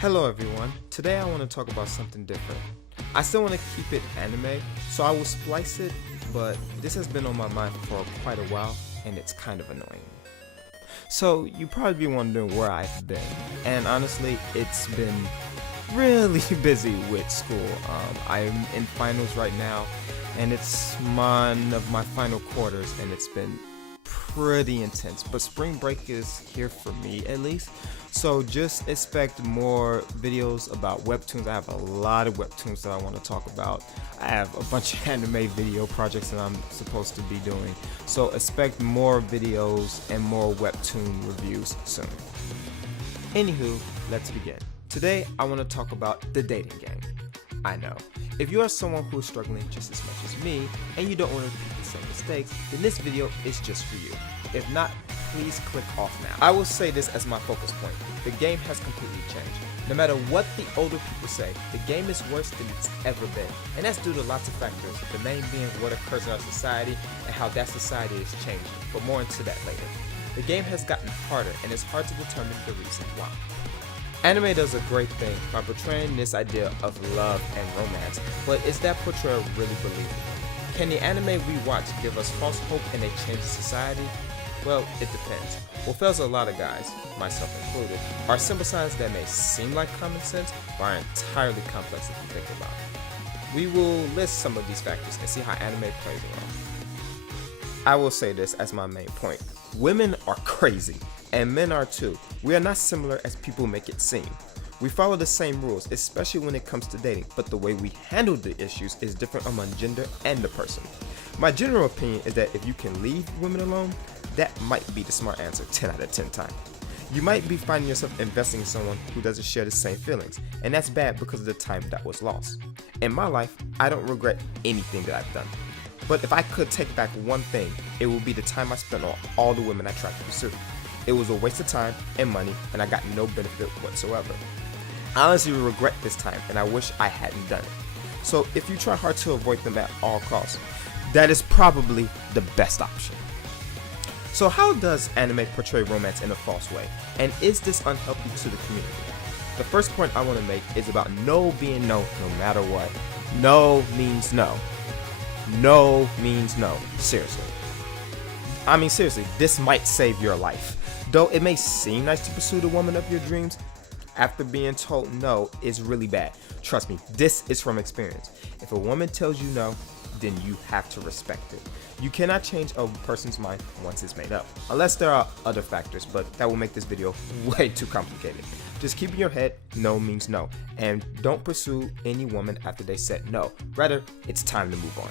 Hello everyone, today I want to talk about something different. I still want to keep it anime, so I will splice it, but this has been on my mind for quite a while and it's kind of annoying. So you probably be wondering where I've been, and honestly it's been really busy with school. I'm in finals right now and it's one of my final quarters and it's been pretty intense, but spring break is here for me at least, so just expect more videos about webtoons. I have a lot of webtoons that I want to talk about. I have a bunch of anime video projects that I'm supposed to be doing, so expect more videos and more webtoon reviews soon. Anywho, let's begin. Today I want to talk about the dating game. I know, if you are someone who is struggling just as much as me and you don't want to repeat the same mistakes, then this video is just for you. If not, please click off now. I will say this as my focus point. The game has completely changed. No matter what the older people say, the game is worse than it's ever been. And that's due to lots of factors, the main being what occurs in our society and how that society is changing. But more into that later. The game has gotten harder and it's hard to determine the reason why. Anime does a great thing by portraying this idea of love and romance, but is that portrayal really believable? Can the anime we watch give us false hope in a changing society? Well, it depends. What fails a lot of guys, myself included, are simple signs that may seem like common sense, but are entirely complex if you think about it. We will list some of these factors and see how anime plays a role. I will say this as my main point. Women are crazy, and men are too. We are not similar as people make it seem. We follow the same rules, especially when it comes to dating, but the way we handle the issues is different among gender and the person. My general opinion is that if you can leave women alone, that might be the smart answer 10 out of 10 times. You might be finding yourself investing in someone who doesn't share the same feelings, and that's bad because of the time that was lost. In my life, I don't regret anything that I've done. But if I could take back one thing, it would be the time I spent on all the women I tried to pursue. It was a waste of time and money, and I got no benefit whatsoever. I honestly regret this time, and I wish I hadn't done it. So if you try hard to avoid them at all costs, that is probably the best option. So how does anime portray romance in a false way, and is this unhealthy to the community? The first point I want to make is about no being no matter what. No means no. No means no. Seriously. I mean seriously, this might save your life. Though it may seem nice to pursue the woman of your dreams, after being told no is really bad. Trust me, this is from experience. If a woman tells you no, then you have to respect it. You cannot change a person's mind once it's made up, unless there are other factors, but that will make this video way too complicated. Just keep in your head, no means no, and don't pursue any woman after they said no. Rather, it's time to move on.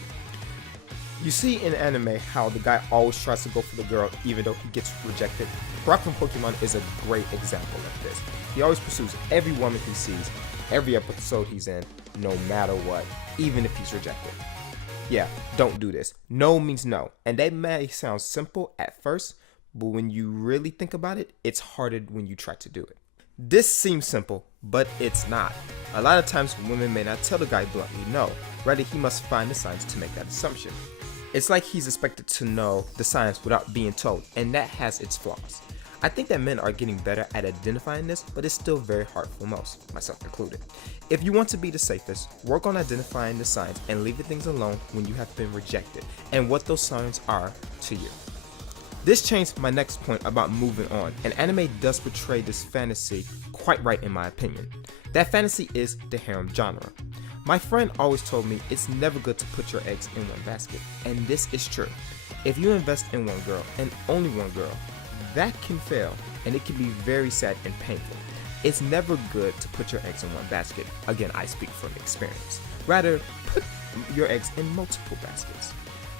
You see in anime how the guy always tries to go for the girl even though he gets rejected. Brock from Pokemon is a great example of this. He always pursues every woman he sees, every episode he's in, no matter what, even if he's rejected. Yeah, don't do this. No means no, and that may sound simple at first, but when you really think about it, it's harder when you try to do it. This seems simple, but it's not. A lot of times women may not tell the guy bluntly no, rather he must find the signs to make that assumption. It's like he's expected to know the signs without being told, and that has its flaws. I think that men are getting better at identifying this, but it's still very hard for most, myself included. If you want to be the safest, work on identifying the signs and leave the things alone when you have been rejected, and what those signs are to you. This changed my next point about moving on, and anime does portray this fantasy quite right in my opinion. That fantasy is the harem genre. My friend always told me it's never good to put your eggs in one basket, and this is true. If you invest in one girl, and only one girl, that can fail, and it can be very sad and painful. It's never good to put your eggs in one basket. Again, I speak from experience. Rather, put your eggs in multiple baskets.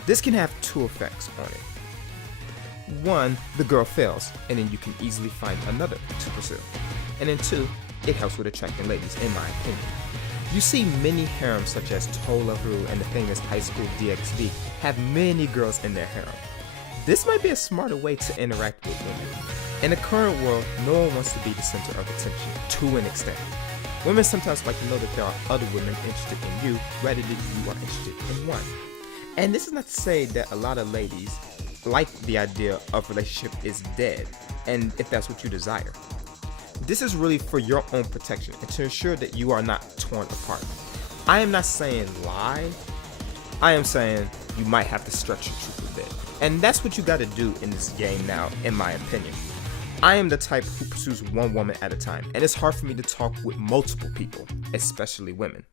This can have two effects on it. One, the girl fails, and then you can easily find another to pursue. And then two, it helps with attracting ladies, in my opinion. You see many harems such as Tollaru and the famous high school DxD have many girls in their harem. This might be a smarter way to interact with women. In the current world, no one wants to be the center of attention, to an extent. Women sometimes like to know that there are other women interested in you, rather than you are interested in one. And this is not to say that a lot of ladies like the idea of relationship is dead, and if that's what you desire. This is really for your own protection and to ensure that you are not torn apart. I am not saying lie. I am saying you might have to stretch your truth a bit. And that's what you gotta do in this game now, in my opinion. I am the type who pursues one woman at a time, and it's hard for me to talk with multiple people, especially women.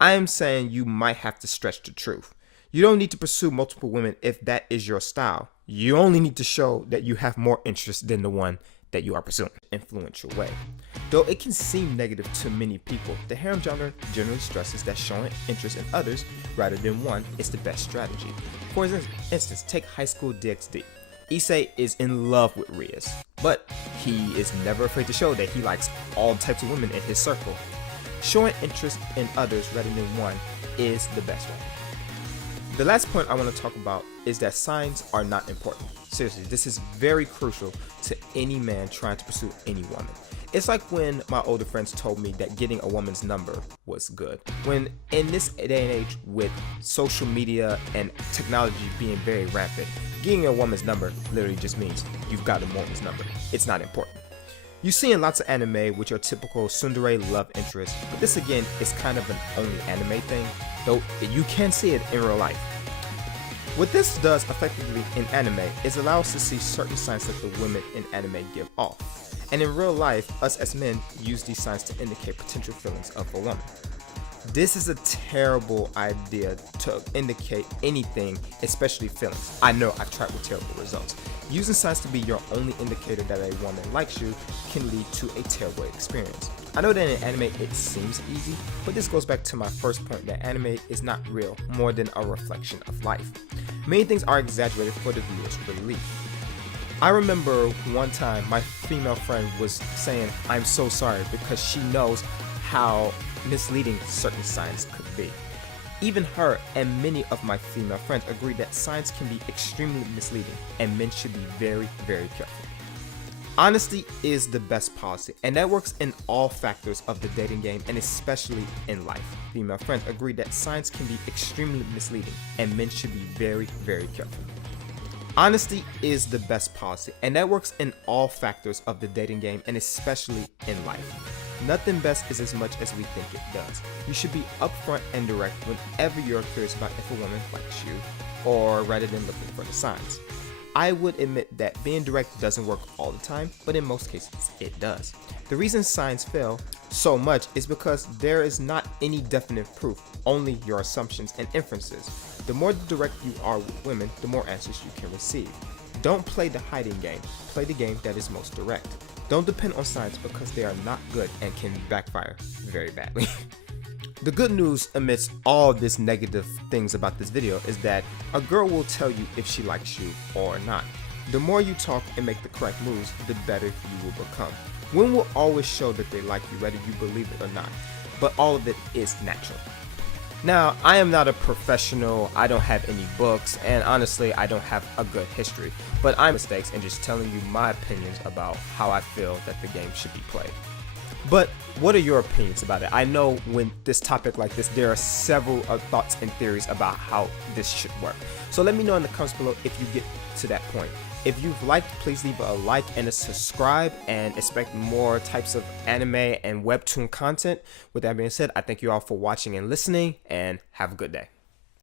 I am saying you might have to stretch the truth. You don't need to pursue multiple women if that is your style. You only need to show that you have more interest than the one that you are pursuing. Influential way. Though it can seem negative to many people, the harem genre generally stresses that showing interest in others rather than one is the best strategy. For instance, take High School DxD. Issei is in love with Rias, but he is never afraid to show that he likes all types of women in his circle. Showing interest in others rather than one is the best one. The last point I want to talk about is that signs are not important. Seriously, this is very crucial to any man trying to pursue any woman. It's like when my older friends told me that getting a woman's number was good. When in this day and age with social media and technology being very rampant, getting a woman's number literally just means you've got a woman's number. It's not important. You see in lots of anime with your typical tsundere love interest, but this again is kind of an only anime thing, though you can see it in real life. What this does effectively in anime is allow us to see certain signs that the women in anime give off. And in real life, us as men use these signs to indicate potential feelings of a woman. This is a terrible idea to indicate anything, especially feelings. I know I've tried with terrible results. Using signs to be your only indicator that a woman likes you can lead to a terrible experience. I know that in anime it seems easy, but this goes back to my first point that anime is not real, more than a reflection of life. Many things are exaggerated for the viewer's relief. I remember one time my female friend was saying, "I'm so sorry," because she knows how misleading certain signs could be. Even her and many of my female friends agree that signs can be extremely misleading and men should be very, very careful. Honesty is the best policy, and that works in all factors of the dating game and especially in life. Female friends agree that signs can be extremely misleading and men should be very, very careful. Honesty is the best policy, and that works in all factors of the dating game and especially in life. Nothing best is as much as we think it does. You should be upfront and direct whenever you're curious about if a woman likes you, or rather than looking for the signs. I would admit that being direct doesn't work all the time, but in most cases it does. The reason signs fail so much is because there is not any definite proof, only your assumptions and inferences. The more direct you are with women, the more answers you can receive. Don't play the hiding game, play the game that is most direct. Don't depend on signs because they are not good and can backfire very badly. The good news amidst all this negative things about this video is that a girl will tell you if she likes you or not. The more you talk and make the correct moves, the better you will become. Women will always show that they like you whether you believe it or not, but all of it is natural. Now, I am not a professional, I don't have any books, and honestly, I don't have a good history, but I'm mistakes and just telling you my opinions about how I feel that the game should be played. But what are your opinions about it? I know when this topic like this, there are several thoughts and theories about how this should work. So let me know in the comments below if you get to that point. If you've liked, please leave a like and a subscribe and expect more types of anime and webtoon content. With that being said, I thank you all for watching and listening and have a good day.